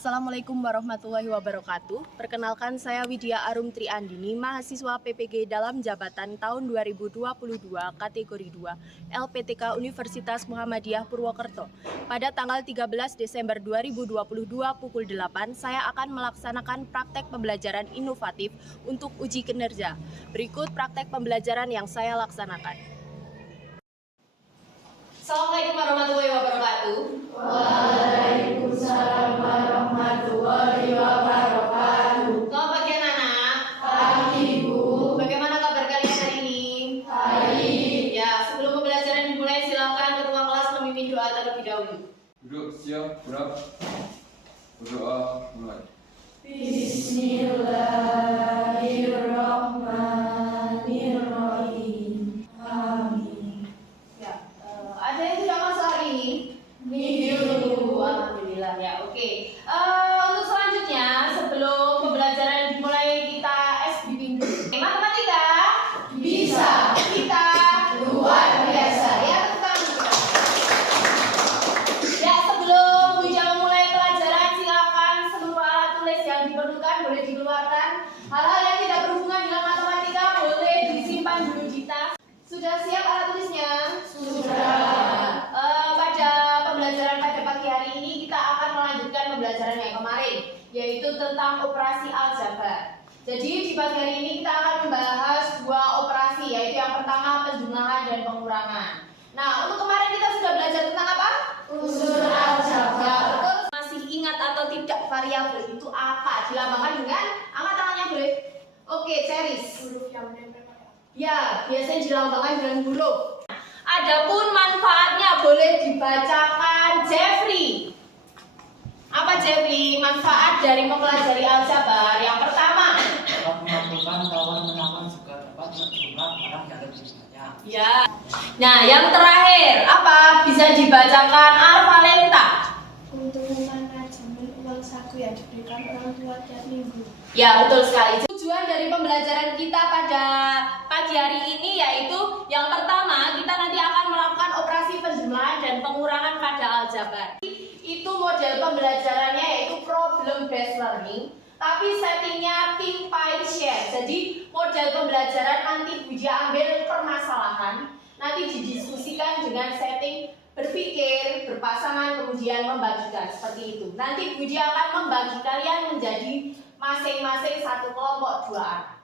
Assalamualaikum warahmatullahi wabarakatuh. Perkenalkan, saya Widya Arum Triandini, mahasiswa PPG dalam jabatan tahun 2022 kategori 2 LPTK Universitas Muhammadiyah Purwokerto. Pada tanggal 13 Desember 2022 pukul 8, saya akan melaksanakan praktek pembelajaran inovatif untuk uji kinerja. Berikut praktek pembelajaran yang saya laksanakan. Assalamualaikum warahmatullahi wabarakatuh. Waalaikumsalam warahmatullahi wabarakatuh. Selamat pagi anak-anak. Pagi, Bu. Bagaimana kabar kalian hari ini? Baik. Ya, sebelum pembelajaran dimulai, silakan ketua kelas memimpin doa terlebih dahulu. Duduk, siap, gerak. Berdoa, mulai. Bismillahirrahmanirrahim. Amin. Ya, ada yang tidak masuk hari ini? Nihil. Alhamdulillah ya, oke. Untuk selanjutnya, sebelum pembelajaran dimulai, kita bimbing dulu. Matematika Bisa. kita Luar biasa. ya, tepuk tangan. Ya, sebelum Wija memulai pelajaran, silakan seluruh alat tulis yang diperlukan boleh dikeluarkan. Hal-hal yang tidak berhubungan dengan matematika boleh disimpan dulu di tas. Sudah siap alat tulisnya? Sudah. Pada pembelajaran pada pagi hari ini kita akan melanjutkan pembelajaran yang kemarin, yaitu tentang operasi aljabar. Jadi di pagi hari ini kita akan membahas dua operasi, yaitu yang pertama penjumlahan dan pengurangan. Nah, untuk kemarin kita sudah belajar tentang apa? Unsur aljabar. Betul. Masih ingat atau tidak variabel itu apa? Dilambangkan dengan angkat tangannya boleh. Oke, Ceris. Huruf yang menempel pada. Ya, biasanya dilambangkan dengan huruf. Adapun manfaatnya boleh dibacakan Jeffrey. Apa Jeffrey? Manfaat dari mempelajari aljabar. Yang pertama, dapat melakukan tawar-menawar juga dapat berjumlah barang yang lebih banyak. ya. Nah, yang terakhir, apa? Bisa dibacakan alfalenta. Untuk manajemen uang saku yang diberikan orang tua tiap minggu. Ya, betul sekali. Tujuan dari pembelajaran kita pada pagi hari ini yaitu yang pertama, kita nanti akan melakukan operasi penjumlahan dan pengurangan pada aljabar. Itu model pembelajarannya yaitu problem based learning, tapi settingnya think, pie, share. Jadi model pembelajaran nanti Widya ambil permasalahan, nanti didiskusikan dengan setting berpikir, berpasangan, kemudian membagikan seperti itu. Nanti Widya akan membagi kalian menjadi masing-masing satu kelompok 2 anak.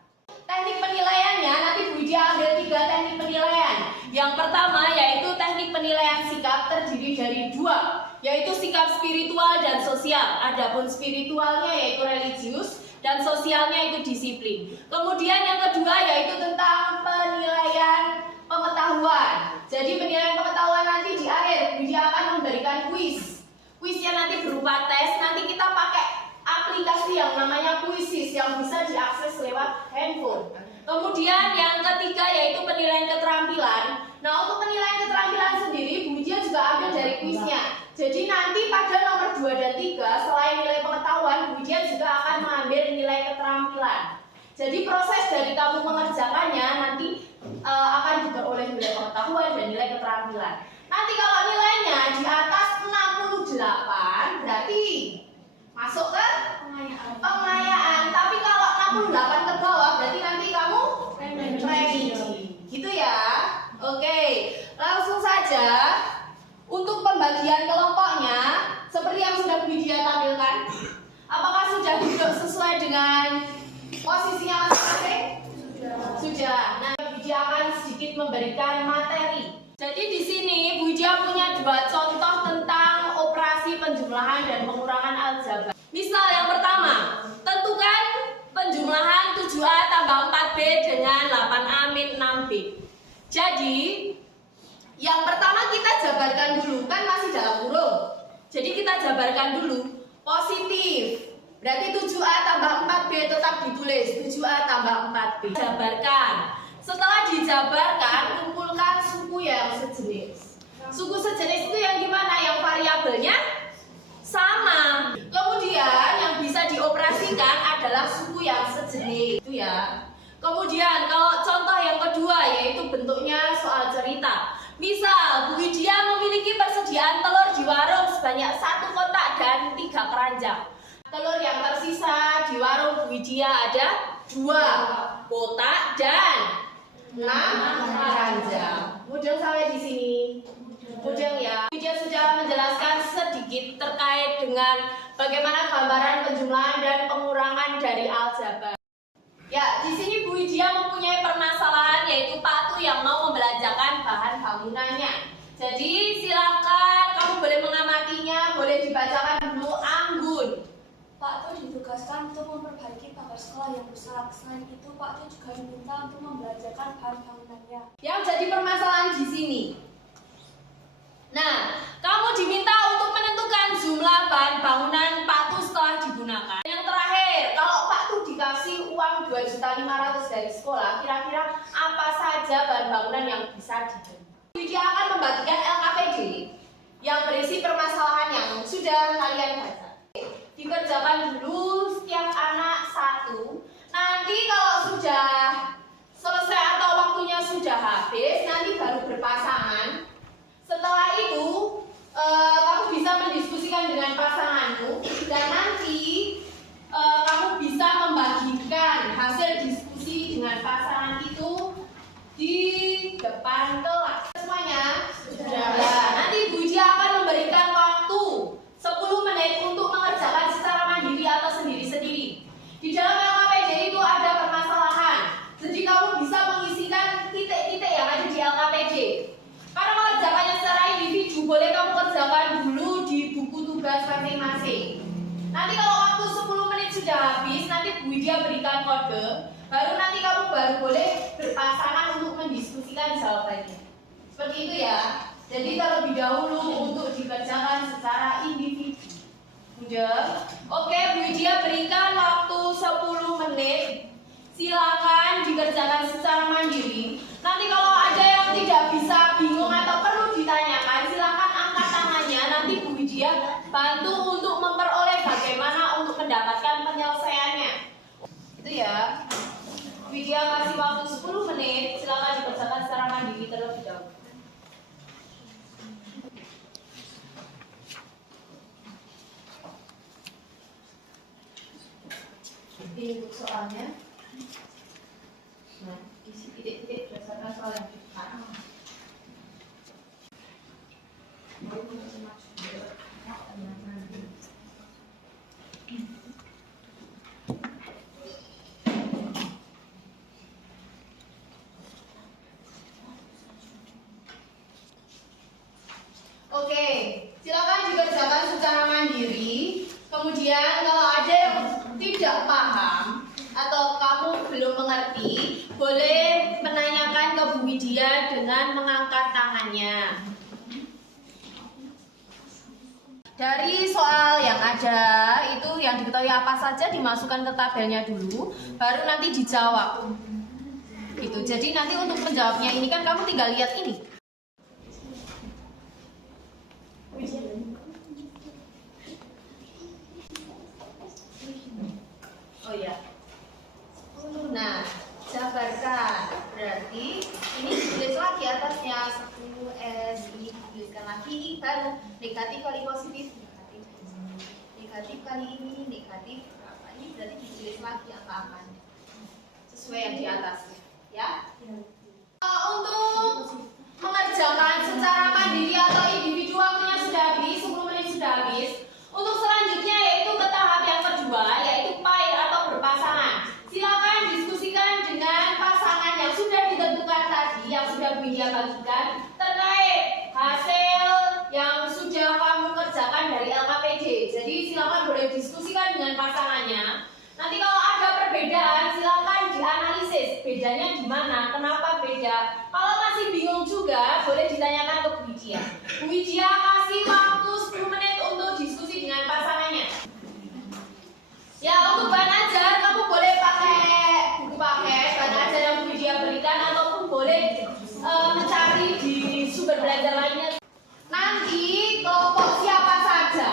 Teknik penilaiannya nanti Widya ambil 3 teknik penilaian. Yang pertama yaitu teknik penilaian sikap terdiri dari 2, yaitu sikap spiritual dan sosial. Adapun spiritualnya yaitu religius dan sosialnya itu disiplin. Kemudian yang kedua yaitu tentang penilaian pengetahuan. Jadi penilaian pengetahuan nanti di akhir Widya akan memberikan kuis. Kuisnya nanti berupa tes. Nanti kita pakai aplikasi yang namanya Quizzes yang bisa diakses lewat handphone. Kemudian yang ketiga yaitu penilaian keterampilan. Nah, untuk penilaian keterampilan sendiri Widya juga ambil dari kuisnya. Jadi nanti pada nomor 2 dan 3 selain nilai pengetahuan, Widya juga akan mengambil nilai keterampilan. Jadi proses dari kamu mengerjakannya nanti akan diperoleh nilai pengetahuan dan nilai keterampilan. Nanti kalau nilainya di atas 68 berarti masuk ke pengayaan. Tapi kalau 68 ke bawah berarti nanti kamu remedi. Gitu ya. Oke, langsung saja. Untuk pembagian kelompoknya seperti yang sudah Widya tampilkan. Apakah sudah duduk sesuai dengan posisinya masing-masing? Sudah. Nah, Widya akan sedikit memberikan materi. Jadi di sini Widya punya 2 contoh tentang operasi penjumlahan dan pengurangan aljabar. Misal yang pertama, tentukan penjumlahan 7A tambah 4B dengan 8A min 6B. Jadi, yang pertama kita jabarkan dulu, kan masih dalam kurung. Jadi kita jabarkan dulu. Positif, berarti 7A tambah 4B tetap ditulis. 7A tambah 4B. Jabarkan. Setelah dijabarkan, kumpulkan suku yang sejenis. Suku sejenis itu yang gimana? Yang variabelnya sama. Kemudian yang bisa dioperasikan adalah suku yang sejenis. Itu ya. Kemudian kalau contoh yang kedua yaitu bentuknya soal cerita. Misal, Bu Widya memiliki persediaan telur di warung sebanyak 1 kotak dan 3 keranjang. ada 2 kotak dan 6 keranjang. Mudeng sampai di sini. Mudeng ya. Widya sudah menjelaskan sedikit terkait dengan bagaimana gambaran penjumlahan dan pengurangan dari aljabar. Ya, di sini Bu Widya mempunyai permasalahan yaitu Pak Tu yang mau membelanjakan bahan bangunannya. Jadi silakan kamu boleh mengamatinya, boleh dibacakan dulu Anggun. Pak Tu ditugaskan untuk memperbaiki pagar sekolah yang rusak. Selain itu, Pak Tu juga diminta untuk membelanjakan bahan bangunannya. Yang jadi permasalahan di sini. Nah, kamu diminta untuk menentukan jumlah bahan bangunan Pak Tu setelah digunakan. Yang terakhir, kalau Pak Tu dikasih uang 2.500.000 dari sekolah, kira-kira apa saja bahan bangunan yang bisa dibeli? Widya akan membagikan LKPD yang berisi permasalahan yang sudah kalian baca. Dikerjakan dulu setiap anak 1. Nanti kalau sudah selesai atau waktunya sudah habis, nanti baru berpasangan. Setelah itu kamu bisa mendiskusikan dengan pasanganmu dan nanti kamu bisa membagikan hasil diskusi dengan pasangan itu di depan kelas. Semuanya sudah. Nanti Bu Widya akan memberikan waktu 10 menit untuk mengerjakan secara mandiri atau sendiri-sendiri. Di dalam LKPD itu ada permasalahan. Jadi kamu bisa mengisikan titik-titik yang ada di LKPD. Karena mengerjakannya secara individu, boleh kamu kerjakan dulu di buku tugas masing-masing. Nanti kalau waktu 10 menit sudah habis, nanti Bu Widya berikan kode, baru nanti kamu baru boleh berpasangan untuk mendiskusikan jawabannya. Seperti itu ya. Jadi terlebih dahulu untuk dikerjakan secara individu. Udah? Oke, Bu Widya berikan waktu 10 menit. Silakan dikerjakan secara mandiri. Nanti kalau ada yang tidak bisa, bingung atau perlu ditanyakan, silakan angkat tangannya. Nanti Bu Widya bantu untuk memperoleh bagaimana untuk mendapatkan penyelesaiannya. Itu ya. Widya kasih waktu 10 menit. Silakan dikerjakan secara mandiri terlebih dahulu. Ini untuk soalnya. Nah, isi titik-titik berdasarkan soal yang depan. Oke, silakan dikerjakan secara mandiri. Kemudian kalau ada yang tidak paham atau kamu belum mengerti, boleh menanyakan ke Bu Widya dengan mengangkat tangannya. Dari soal yang ada itu yang diketahui apa saja dimasukkan ke tabelnya dulu, baru nanti dijawab. Gitu. Jadi nanti untuk menjawabnya ini kan kamu tinggal lihat ini. Oh ya. Nah, jabarkan. Berarti ini ditulis lagi atasnya 10S, ini dituliskan lagi, ini baru negatif kali positif, negatif. Negatif kali ini, negatif berapa? Ini berarti ditulis lagi angka-angkanya. Sesuai yang di atasnya, ya. Untuk mengerjakan secara mandiri atau individu waktunya sudah habis, 10 menit sudah habis. Untuk selanjutnya yaitu ke tahap yang kedua, yaitu pair atau berpasangan. Silakan diskusikan dengan pasangan yang sudah ditentukan tadi, yang sudah Bu Widya bagikan terkait hasil yang sudah kamu kerjakan dari LKPD. Jadi silakan boleh diskusikan dengan pasangannya. Nanti kalau ada perbedaan, silakan dianalisis bedanya di mana, kenapa beda. Kalau masih bingung juga, boleh ditanyakan ke Bu Widya. Bu Widya kasih waktu 10 menit untuk diskusi dengan pasangannya. Ya, untuk bahan ajar kamu boleh pakai buku paket, bahan ajar yang Bu Widya berikan, ataupun boleh mencari di sumber belajar lainnya. Nanti kelompok siapa saja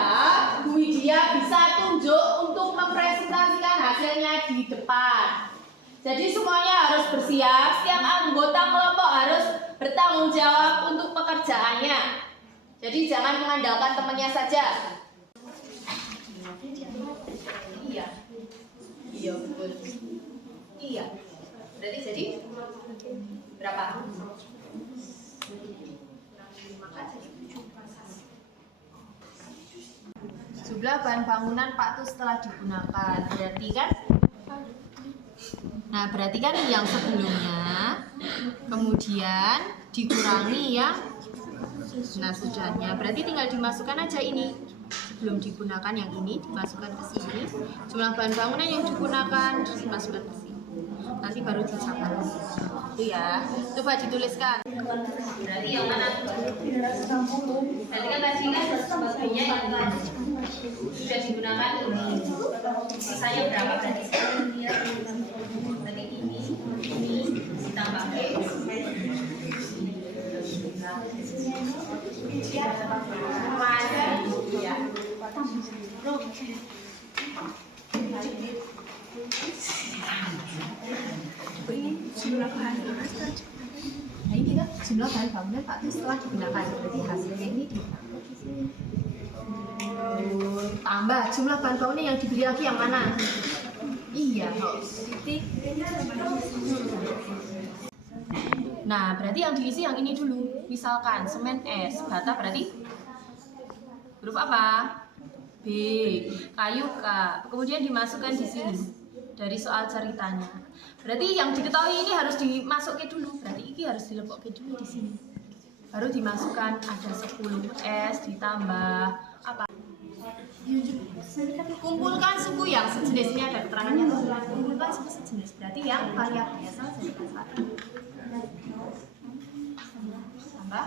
Bu Widya bisa tunjuk untuk mempresentasikan hasilnya di depan. Jadi semuanya harus bersiap, setiap anggota kelompok harus bertanggung jawab untuk pekerjaannya. Jadi jangan mengandalkan temannya saja. Iya. Iya betul. Iya. Berarti jadi berapa? Jumlah bahan bangunan Pak tuh setelah digunakan. Berarti kan? Nah, berarti kan yang sebelumnya kemudian dikurangi yang sudahnya. Berarti tinggal dimasukkan aja ini. Sebelum digunakan yang ini dimasukkan ke sini. Jumlah bahan bangunan yang digunakan dimasukkan ke sini. Nanti baru dicatat. Itu ya. Coba dituliskan. Berarti yang mana? Berarti kan tadi kan sebagainya yang sudah digunakan ini. Sisanya berapa berarti? Berarti ini ditambah ya. Nah ini kita jumlah bahan bangunan Pak setelah digunakan, berarti hasilnya ini tambah jumlah bahan bangunan yang dibeli lagi yang mana? Iya, titik. Nah, berarti yang diisi yang ini dulu. Misalkan semen S, bata berarti huruf apa? B, kayu K. Kemudian dimasukkan di sini dari soal ceritanya. Berarti yang diketahui ini harus dimasukin dulu. Berarti ini harus dilebokin dulu di sini. Baru dimasukkan ada 10 S ditambah apa? Kumpulkan suku yang sejenisnya ada keterangannya. Kumpulkan suku sejenis. Berarti yang variabelnya sama jadikan 1. Tambah.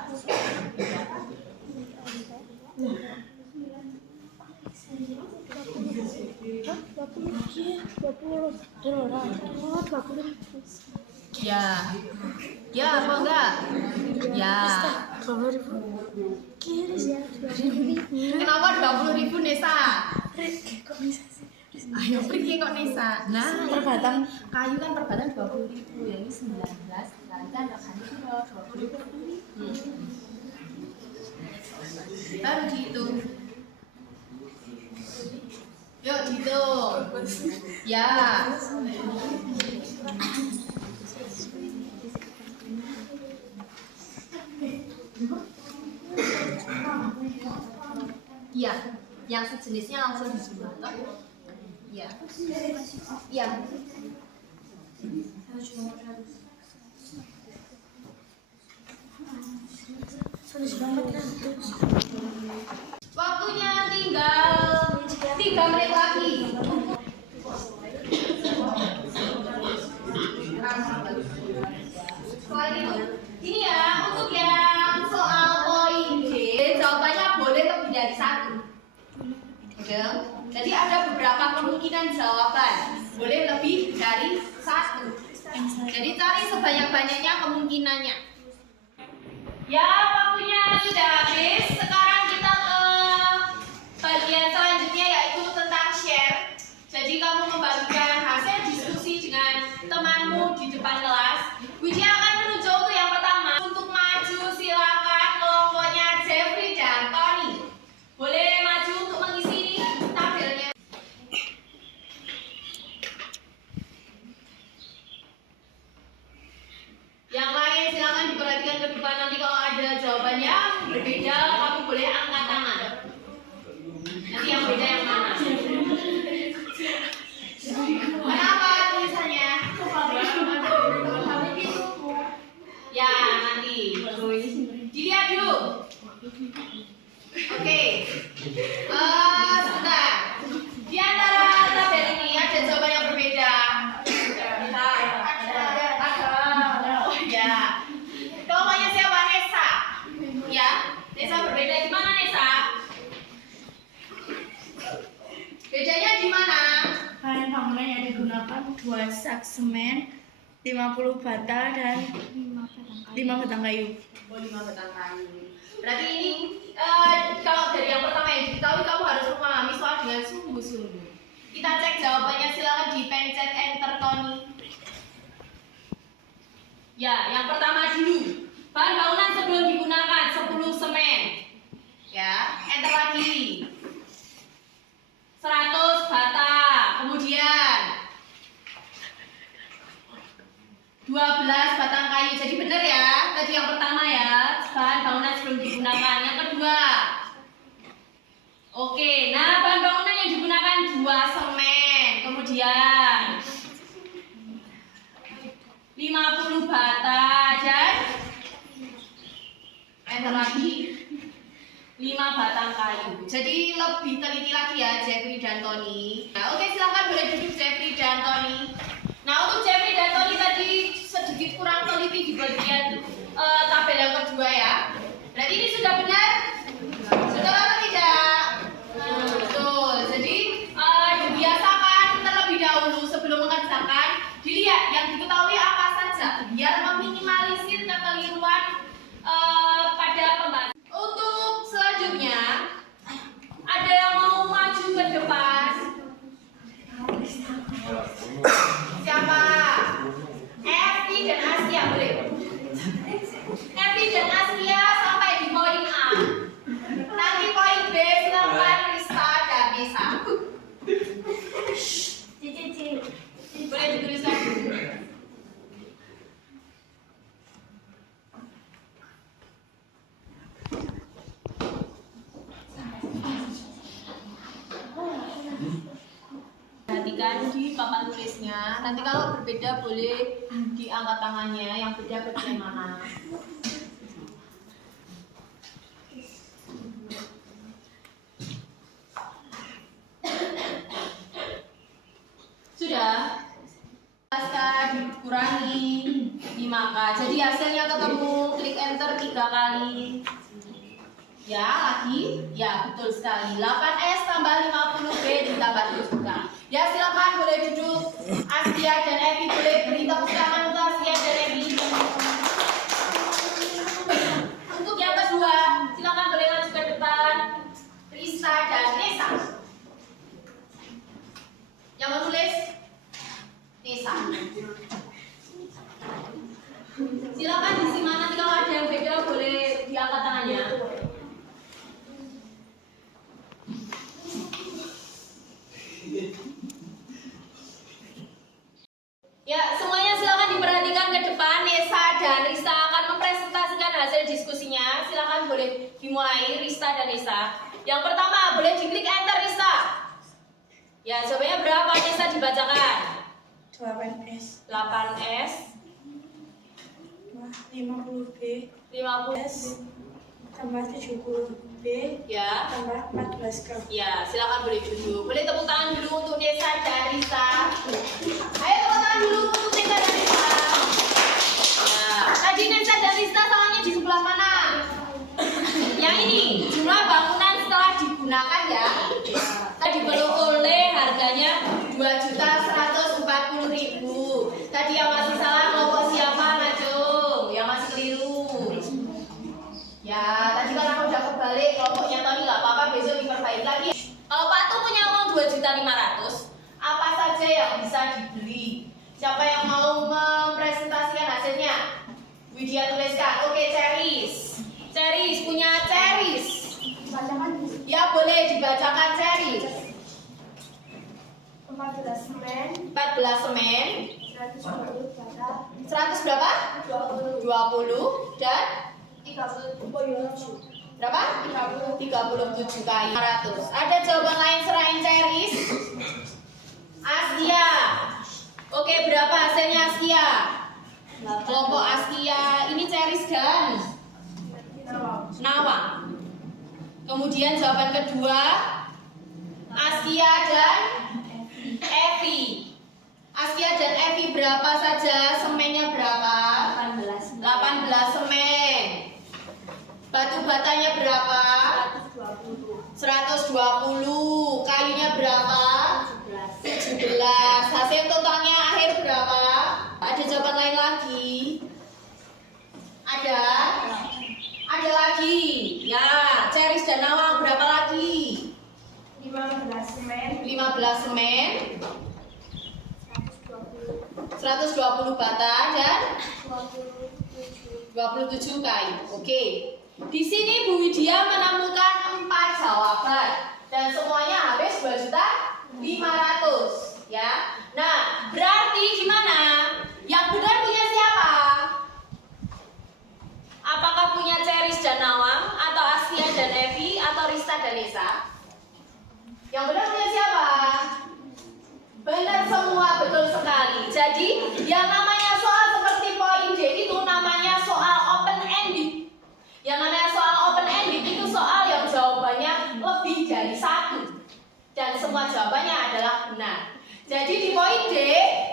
Ya, ya apa enggak? Ya. Kenapa 20.000 Nesa? Ayo pergi kok Nesa. Nah, perbatang kayu kan perbatang 20.000, yang ini 19. Kan rekan itu 20.000. Baru dihitung. Yuk dihitung. Ya. Iya, yang sejenisnya langsung dijumlah toh? Iya. Iya. Waktunya tinggal 3 menit lagi. Soal itu, ini ya untuk yang soal poin D, jawabannya boleh lebih dari 1. Betul? Jadi ada beberapa kemungkinan jawaban, boleh lebih dari 1. Jadi cari sebanyak-banyaknya kemungkinannya. Ya, waktunya sudah habis. Sekarang kita ke bagian selanjutnya yaitu tentang share. Jadi kamu membagikan hasil diskusi dengan temanmu di depan kelas. Widya akan menunjuk untuk yang pertama. Untuk maju silakan kelompoknya Jeffrey dan Tony. Boleh maju untuk mengisi ini tabelnya. Yang lain silakan diperhatikan ke depan, nanti kalau ada jawaban yang berbeda kamu boleh angkat tangan. Nanti yang beda yang mana? Kenapa tulisannya? Ya nanti dilihat dulu. Oke. Sebentar. Di antara tabel ini ada jawaban yang berbeda. Kelompoknya siapa? Nesa. Ya, Nesa berbeda di mana Nesa? Bedanya di mana? Bahan bangunan yang digunakan 2 sak semen, 50 bata dan 5 batang kayu. Oh, 5 batang kayu. Berarti ini kalau dari yang pertama yang diketahui kamu harus memahami soal dengan sungguh-sungguh. Kita cek jawabannya, silakan dipencet enter Tony. Ya, yang pertama dulu. Bahan bangunan sebelum digunakan 10 semen. Ya, enter lagi. 100 bata. Kemudian Jadi yang pertama ya, bahan bangunan sebelum digunakan. Yang kedua, oke, nah bahan bangunan yang digunakan 2 semen, kemudian 50 bata dan lagi 5 batang kayu. Jadi lebih teliti lagi ya Jeffrey dan Tony. Nah, oke, silahkan boleh duduk Jeffrey dan Tony. Nah, untuk Jeffrey dan Tony tadi sedikit kurang teliti di bagian tabel yang kedua ya. Berarti ini sudah benar? Sudah atau tidak? Betul. Jadi dibiasakan terlebih dahulu sebelum mengerjakan, dilihat yang diketahui apa saja biar meminimalisir kekeliruan pada pembahasan. Untuk selanjutnya, ada yang mau maju ke depan? Siapa? Evi dan Asia boleh. Evi dan Asia sampai di poin A. Nanti poin B silakan Rista dan Nisa. Boleh dituliskan. Perhatikan di papan tulisnya. Nanti kalau berbeda boleh diangkat tangannya. Yang beda bagian mana? Sudah? Dikurangi 5K. Jadi hasilnya ketemu, klik enter 3 kali. Ya, lagi? Ya, betul sekali. 8S tambah 50B ditambah 7K. Ya, silakan boleh duduk. Asia dan Evi boleh beri tepuk tangan untuk Asia dan Evi. Untuk yang kedua, silakan boleh maju ke depan. Risa dan Nesa. Yang menulis Nesa. Silakan disimak, nanti kalau ada yang beda boleh diangkat tangannya. Ya, semuanya silakan diperhatikan ke depan. Nesa dan Rista akan mempresentasikan hasil diskusinya. Silakan boleh dimulai Rista dan Nesa. Yang pertama, boleh diklik enter Rista. Ya, jawabannya berapa Nesa dibacakan? 8S 8S 50B 50 tambah 70B ya. tambah 14K. Ya, silakan boleh duduk. Boleh tepuk tangan dulu untuk Nesa dan Rista. Ayo tepuk tangan dulu untuk Nesa dan Rista. Ya, tadi Nesa dan Rista salahnya di sebelah mana? Yang ini, jumlah bangunan setelah digunakan ya. Tadi oleh harganya 2.140.000. Tadi yang masih salah kelompok siapa, Najung? Yang masih keliru. Ya, tadi kan aku udah kebalik kelompoknya Tony, nggak apa-apa, besok diperbaiki lagi. Kalau Pak tuh punya uang 2.500.000, apa saja yang bisa dibeli? Siapa yang mau mempresentasikan hasilnya? Widya tuliskan. Oke, Ceris. Ceris punya Ceris. Ya, boleh dibacakan Ceris. 14 semen 14 semen 120 bata 100 berapa? 20 dan 37 berapa? 37 kali 500. Ada jawaban lain selain Ceris? Asia. Oke, berapa hasilnya Asia? Kelompok Asia ini Ceris dan Nawang. Kemudian jawaban kedua Asia dan Evi. Asia dan Evi berapa saja? Semennya berapa? 18 semen. Batu batanya berapa? 120. Kayunya berapa? 17. Hasil totalnya akhir berapa? Ada jawaban lain lagi? Ada? Ada lagi? Ya, Ceris dan Nawang berapa lagi? 15 semen 15 semen 120 bata dan 27 kayu. Oke. Di sini Bu Widya menemukan 4 jawaban dan semuanya habis 2.500.000 ya. Nah, berarti gimana? Yang benar punya siapa? Yang benar punya siapa? Benar semua, betul sekali. Jadi yang namanya soal seperti poin D itu namanya soal open ended. Yang namanya soal open ended itu soal yang jawabannya lebih dari satu dan semua jawabannya adalah benar. Jadi di poin D,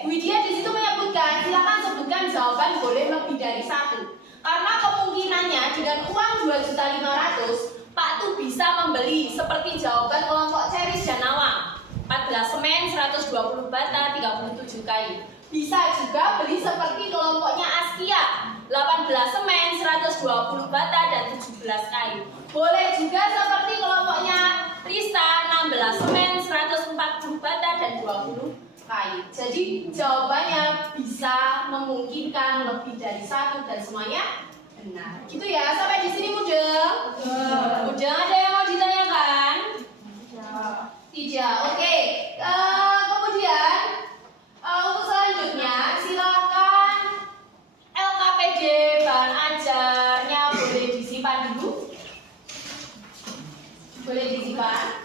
Widya di situ menyebutkan silakan sebutkan jawaban boleh lebih dari satu. Karena kemungkinannya dengan uang 2.500.000 Pak tuh bisa membeli seperti jawaban kelompok Ceris dan Nawang 14 semen, 120 bata, 37 kayu. Bisa juga beli seperti kelompoknya Askia 18 semen, 120 bata, dan 17 kayu. Boleh juga seperti kelompoknya Rista 16 semen, 140 bata, dan 20 kayu. Jadi jawabannya bisa memungkinkan lebih dari satu dan semuanya benar. Gitu ya, sampai di sini mudah? Mudah. Ada yang mau ditanyakan? Tidak. Oke. Kemudian untuk selanjutnya silakan LKPD bahan ajarnya boleh disimpan dulu. Boleh disimpan.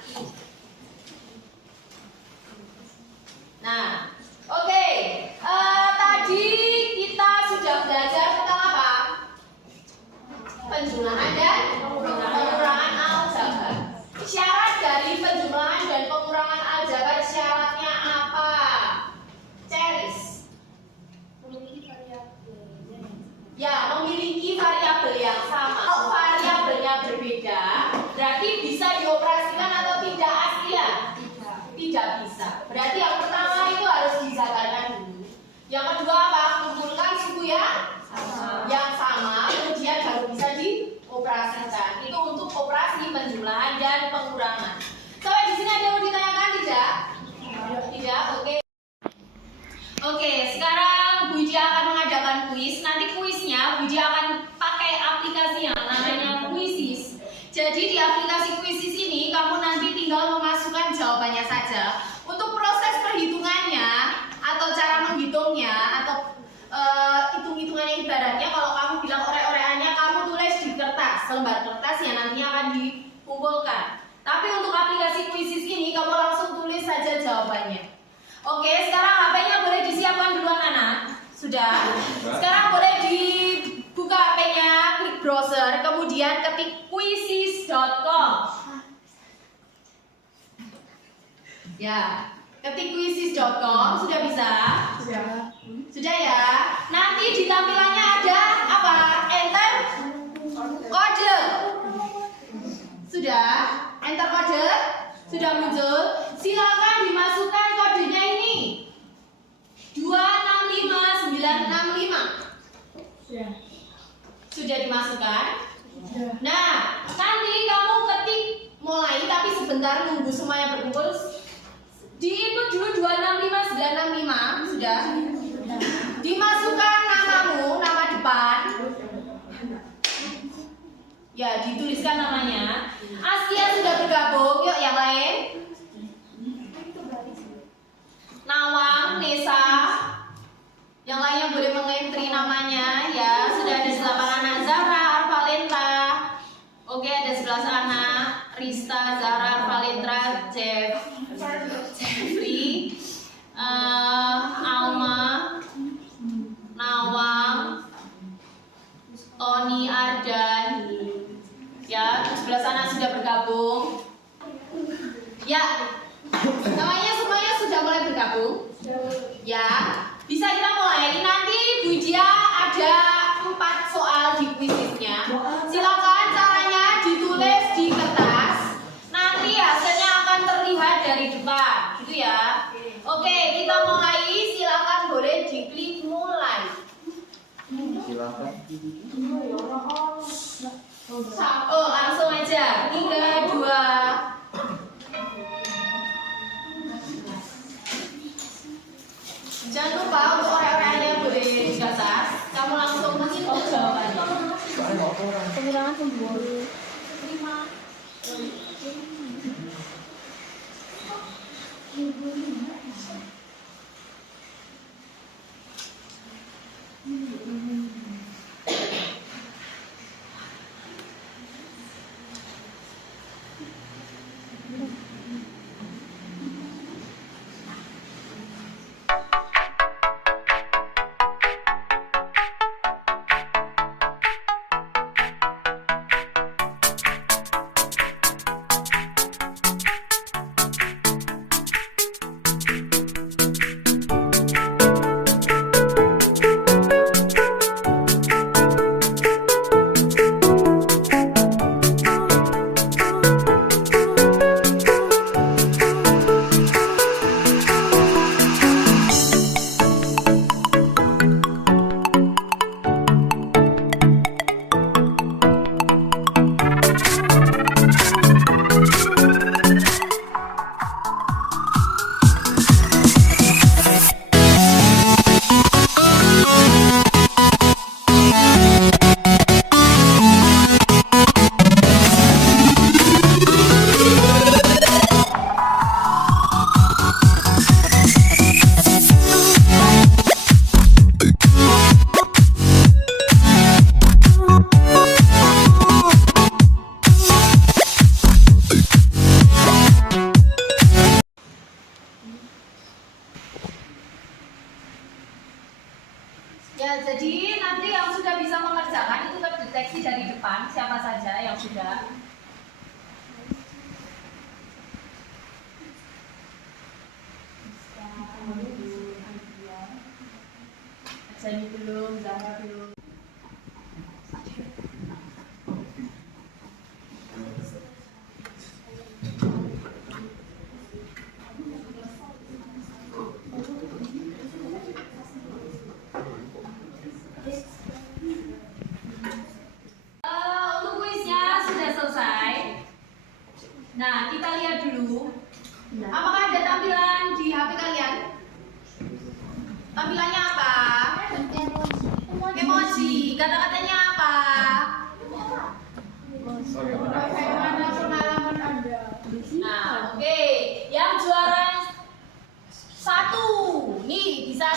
Nah, oke. Tadi kita sudah belajar tentang apa? Penjumlahan dan pengurangan aljabar. Syarat dari penjumlahan dan pengurangan aljabar syaratnya apa? Ceris. Memiliki variabel. Ya, memiliki variabel yang sama. Kalau variabelnya berbeda, berarti bisa dioperasikan atau tidak Askia? Tidak bisa. Berarti yang pertama itu harus dijabarkan dulu. Yang kedua apa? Kumpulkan suku yang sama, kemudian baru bisa dioperasikan. Itu untuk operasi penjumlahan dan pengurangan. Sampai di sini ada yang mau ditanyakan tidak? Tidak. Oke. Oke, sekarang Bu Widya akan mengadakan kuis. Nanti kuisnya Bu Widya akan pakai aplikasi yang namanya Quizzes. Jadi di aplikasi Quizzes ini kamu nanti tinggal memasukkan jawabannya saja. Untuk proses perhitungannya atau cara menghitungnya atau hitung-hitungannya ibaratnya kalau kamu bilang ore-oreannya kamu tulis di kertas, lembar kertas yang nantinya akan dikumpulkan. Tapi untuk aplikasi Quizzes ini kamu langsung tulis saja jawabannya. Oke, sekarang HP-nya boleh disiapkan duluan anak. Sudah? Sekarang boleh dibuka HP-nya, klik browser, kemudian ketik quizzes.com. Ya, ketik quizzes.com, sudah bisa? Sudah ya? Nanti di tampilannya ada apa? Enter kode. Sudah? Enter kode? Sudah muncul? Silakan dimasukkan kodenya ini. 265965. Sudah dimasukkan? Nah, nanti kamu ketik mulai tapi sebentar nunggu semuanya berkumpul. Di input dulu 265965, sudah. Dimasukkan namamu, nama depan. Ya, dituliskan namanya. Askia sudah bergabung, yuk yang lain. Nawang, Nesa. Yang lainnya boleh mengentri namanya, ya. Sudah ada sebelah sana Zara, Arvalenta. Oke, ada sebelah sana Rista, Zara, Arvalenta, Jeffrey, Alma, Nawang, Tony, Ardan. Ya, sebelah sana sudah bergabung. Ya, namanya semuanya sudah mulai bergabung. Ya, bisa kita mulai. Nanti Bu Widya ada 4 soal di kuisisnya. Silakan caranya ditulis di kertas. Nanti hasilnya akan terlihat dari depan, gitu ya. Oke, kita mulai. Silakan boleh diklik mulai. Silakan. Oh, langsung aja. 3, 2. Jangan lupa untuk orang-orangnya boleh di kertas. Kamu langsung menginput jawabannya. Pengurangan pembuang. 5. dari depan, siapa saja yang sudah? Jadi belum, Zahra belum. Untuk kuisnya sudah selesai. Nah, kita lihat dulu. Apakah ada tampilan di HP kalian? Tampilannya apa? Emoji. Kata-katanya apa? Nah, oke. Yang juara 1 nih bisa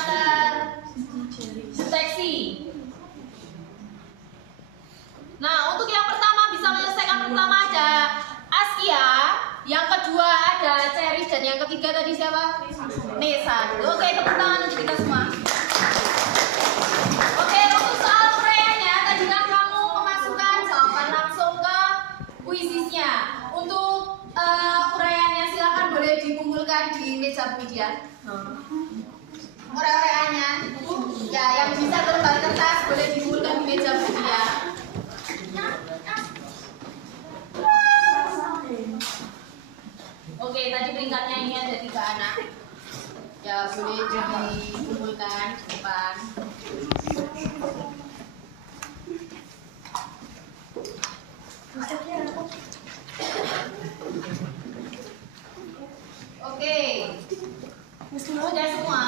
terdeteksi. Nah, untuk yang pertama bisa menyelesaikan pertama ada Askia, yang kedua ada Ceris, dan yang ketiga tadi siapa? Nesa. Oke, tepuk tangan untuk kita semua. Oke, untuk soal uraiannya tadi kan kamu memasukkan jawaban langsung ke kuisisnya. Untuk uraiannya silakan boleh dikumpulkan di meja media. Uraiannya ya yang bisa berlembar kertas boleh dikumpulkan di meja media. Oke, tadi peringkatnya ini ada 3 anak. Ya, boleh dikumpulkan di depan. Oke. Sudah semua.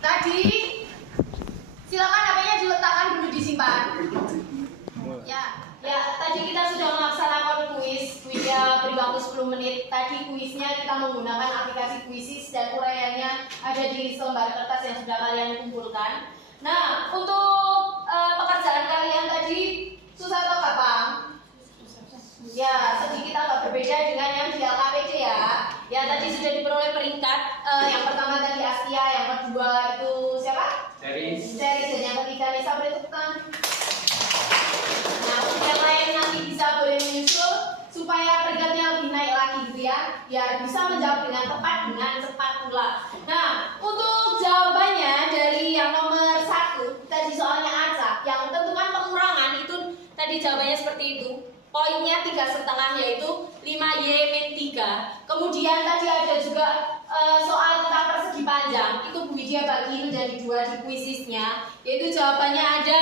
Tadi silakan HP-nya diletakkan dulu disimpan. Ya, tadi kita sudah melaksanakan kuisnya beri waktu 10 menit. Tadi kuisnya kita menggunakan aplikasi Quizzes dan uraiannya ada di selembar kertas yang sudah kalian kumpulkan. Nah, untuk pekerjaan kalian tadi susah atau gampang? Ya, sedikit agak berbeda dengan yang di LKPD ya. Ya, tadi sudah diperoleh peringkat. Yang pertama tadi Astia, yang kedua itu siapa? Ceris, dan yang ketiga Nisa. Boleh tepuk tangan. Nah, untuk yang lain nanti bisa boleh menyusul supaya peringkatnya lebih naik lagi gitu ya, biar bisa menjawab dengan tepat dengan cepat pula. Nah, untuk jawabannya dari yang nomor 1 tadi soalnya acak, yang tentukan pengurangan itu tadi jawabannya seperti itu. Poinnya 3,5 yaitu 5Y-3. Kemudian tadi ada juga soal tentang persegi panjang. Itu Bu Widya bagi menjadi 2 di kuisisnya, yaitu jawabannya ada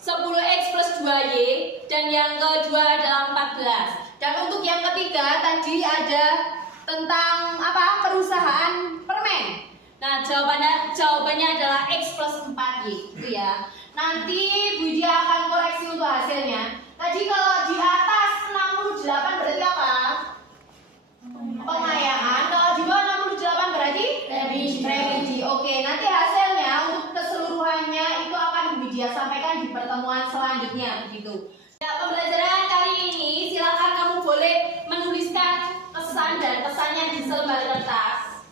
10X plus 2Y dan yang kedua adalah 14. Dan untuk yang ketiga tadi ada tentang apa? Perusahaan permen. Nah, jawabannya adalah X plus 4Y gitu ya. Nanti Bu Widya akan koreksi untuk hasilnya. Tadi kalau di atas 68 berarti apa? Pengayangan. Kalau di bawah 68 berarti remedi. Oke, nanti hasilnya untuk keseluruhannya itu akan Bu Widya sampaikan di pertemuan selanjutnya begitu. Ya, pembelajaran kali ini silakan kamu boleh menuliskan pesan dan pesannya di selembar kertas.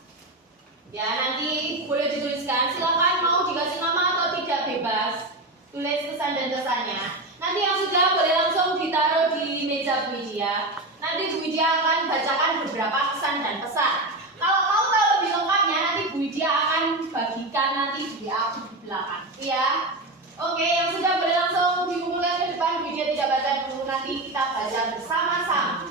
Ya, nanti boleh dituliskan. Silakan mau dikasih nama atau tidak bebas. Tulis pesan dan pesannya. Nanti yang sudah boleh langsung ditaruh di meja Bu Widya. Nanti Bu Widya akan bacakan beberapa pesan dan pesan. Kalau mau tahu lebih lengkapnya, nanti Bu Widya akan bagikan nanti di belakang. Ya. Oke, yang sudah boleh langsung dikumpulkan ke depan. Bu Widya tidak baca dulu, nanti kita baca bersama-sama.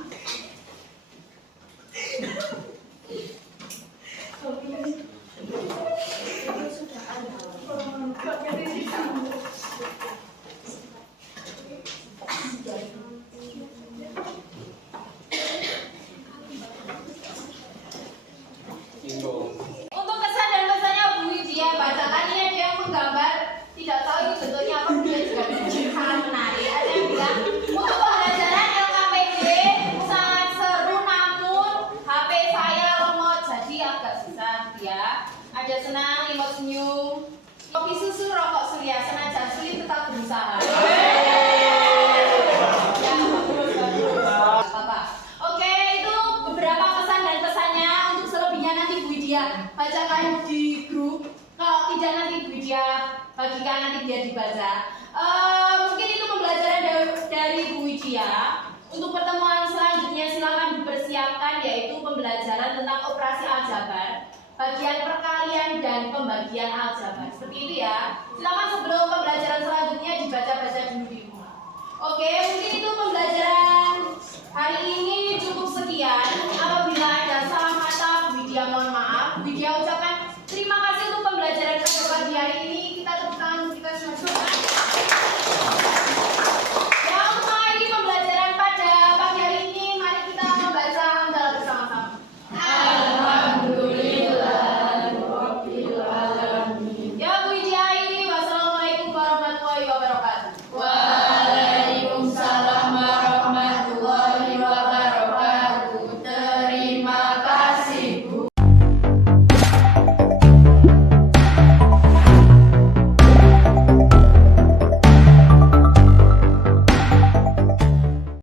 Untuk kesan dan pesannya Bu Widya bacakan. Ini ada yang menggambar, tidak tahu itu bentuknya apa, dia juga sangat menarik. Ada yang bilang untuk pembelajaran LKPD ya. Untuk pertemuan selanjutnya silakan dipersiapkan, yaitu pembelajaran tentang operasi aljabar, bagian perkalian dan pembagian aljabar. Seperti itu ya. Silakan sebelum pembelajaran selanjutnya dibaca